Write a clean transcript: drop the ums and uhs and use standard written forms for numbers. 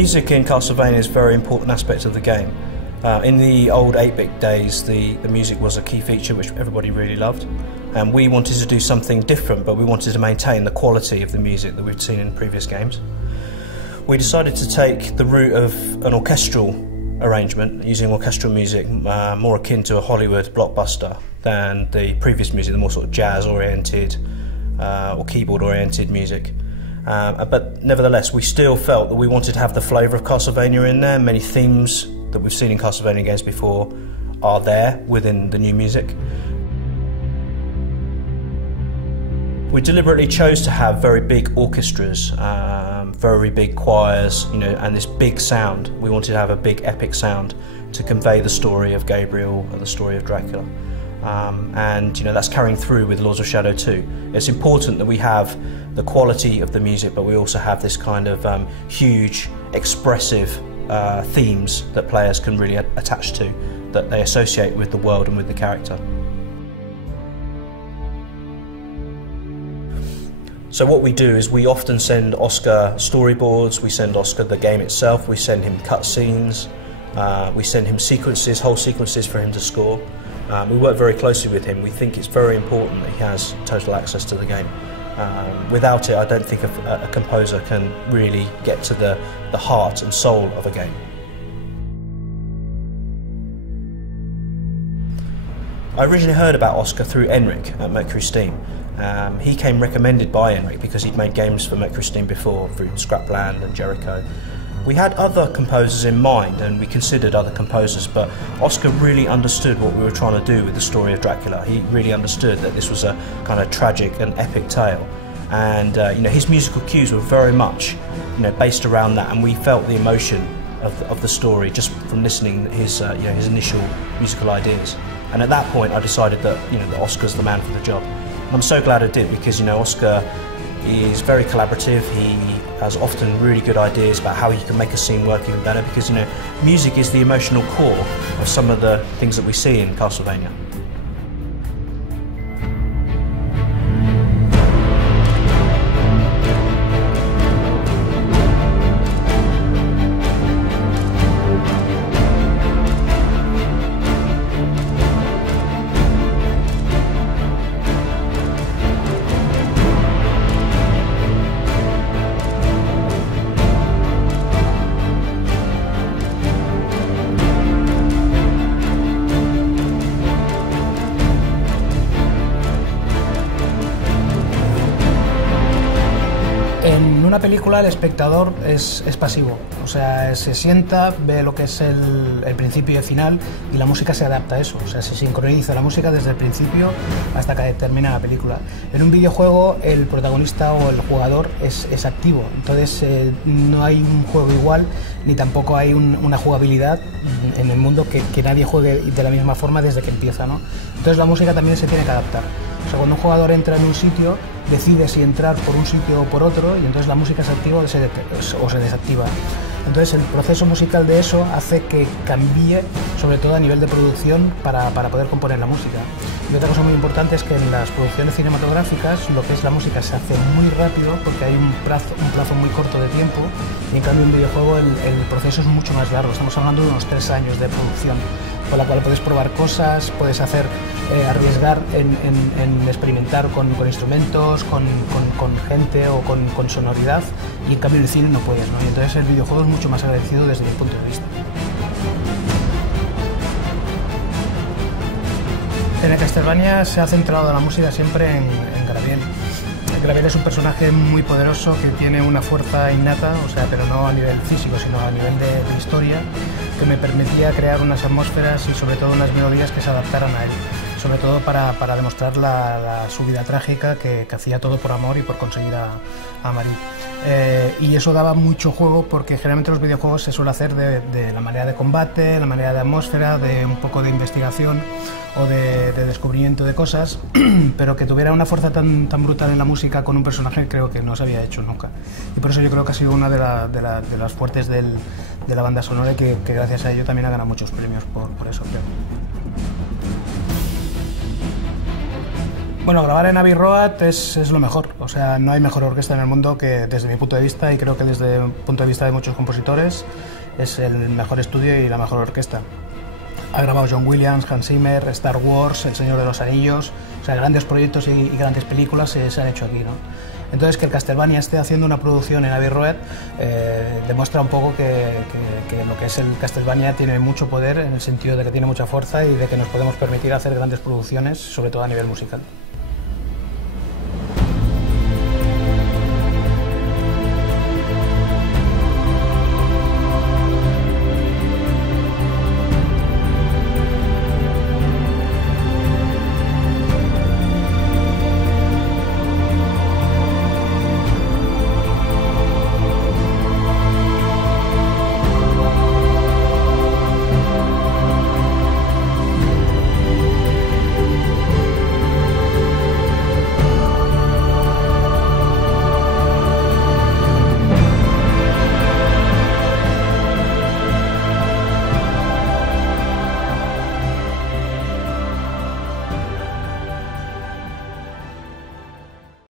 Music in Castlevania is a very important aspect of the game. In the old 8-bit days, the music was a key feature which everybody really loved. And we wanted to do something different, but we wanted to maintain the quality of the music that we'd seen in previous games. We decided to take the route of an orchestral arrangement, using orchestral music more akin to a Hollywood blockbuster than the previous music, the more sort of jazz-oriented or keyboard-oriented music. But nevertheless, we still felt that we wanted to have the flavour of Castlevania in there. Many themes that we've seen in Castlevania games before are there within the new music. We deliberately chose to have very big orchestras, very big choirs, and this big sound. We wanted to have a big epic sound to convey the story of Gabriel and the story of Dracula. And that's carrying through with Lords of Shadow 2. It's important that we have the quality of the music, but we also have this kind of huge, expressive themes that players can really attach to, that they associate with the world and with the character. So what we do is we often send Oscar storyboards, we send Oscar the game itself, we send him cutscenes, we send him sequences, whole sequences for him to score. We work very closely with him. We think it's very important that he has total access to the game. Without it, I don't think a composer can really get to the heart and soul of a game. I originally heard about Oscar through Enric at Mercury Steam. He came recommended by Enric because he'd made games for Mercury Steam before, through Scrapland and Jericho. We had other composers in mind, and we considered other composers, but Oscar really understood what we were trying to do with the story of Dracula. He really understood that this was a kind of tragic and epic tale, and his musical cues were very much based around that, and we felt the emotion of the story just from listening to his initial musical ideas. And at that point, I decided that that Oscar's the man for the job. And I'm so glad I did, because Oscar is very collaborative. He has often really good ideas about how he can make a scene work even better, because music is the emotional core of some of the things that we see in Castlevania. En una película el espectador es pasivo, o sea, se sienta, ve lo que es el principio y el final, y la música se adapta a eso, o sea, se sincroniza la música desde el principio hasta que termina la película. En un videojuego el protagonista o el jugador es activo, entonces no hay un juego igual, ni tampoco hay una jugabilidad en el mundo que nadie juegue de la misma forma desde que empieza, ¿no? Entonces la música también se tiene que adaptar. O sea, cuando un jugador entra en un sitio, decide si entrar por un sitio o por otro, y entonces la música se activa o se desactiva. Entonces el proceso musical de eso hace que cambie, sobre todo a nivel de producción, para poder componer la música. Y otra cosa muy importante es que en las producciones cinematográficas lo que es la música se hace muy rápido, porque hay un plazo muy corto de tiempo, y en cambio en un videojuego el proceso es mucho más largo. Estamos hablando de unos 3 años de producción, con la cual puedes probar cosas, puedes arriesgar en experimentar con instrumentos, con gente o con sonoridad, y en cambio en el cine no puedes, ¿no? Y entonces el videojuego es mucho más agradecido desde mi punto de vista. En el Castlevania se ha centrado la música siempre en Gabriel. Gabriel es un personaje muy poderoso que tiene una fuerza innata, o sea, pero no a nivel físico, sino a nivel de historia, que me permitía crear unas atmósferas y sobre todo unas melodías que se adaptaran a él, sobre todo para demostrar su vida trágica, que hacía todo por amor y por conseguir a Marie. Y eso daba mucho juego, porque generalmente los videojuegos se suele hacer de la manera de combate, la manera de atmósfera, de un poco de investigación o de descubrimiento de cosas, pero que tuviera una fuerza tan brutal en la música con un personaje creo que no se había hecho nunca. Y por eso yo creo que ha sido una de las fuertes de la banda sonora, y que gracias a ello también ha ganado muchos premios por eso, creo. Bueno, grabar en Abbey Road es lo mejor. O sea, no hay mejor orquesta en el mundo que, desde mi punto de vista, y creo que desde el punto de vista de muchos compositores, es el mejor estudio y la mejor orquesta. Ha grabado John Williams, Hans Zimmer, Star Wars, El Señor de los Anillos. O sea, grandes proyectos y grandes películas se han hecho aquí, ¿no? Entonces, que el Castlevania esté haciendo una producción en Abbey Road demuestra un poco que lo que es el Castlevania tiene mucho poder, en el sentido de que tiene mucha fuerza y de que nos podemos permitir hacer grandes producciones, sobre todo a nivel musical.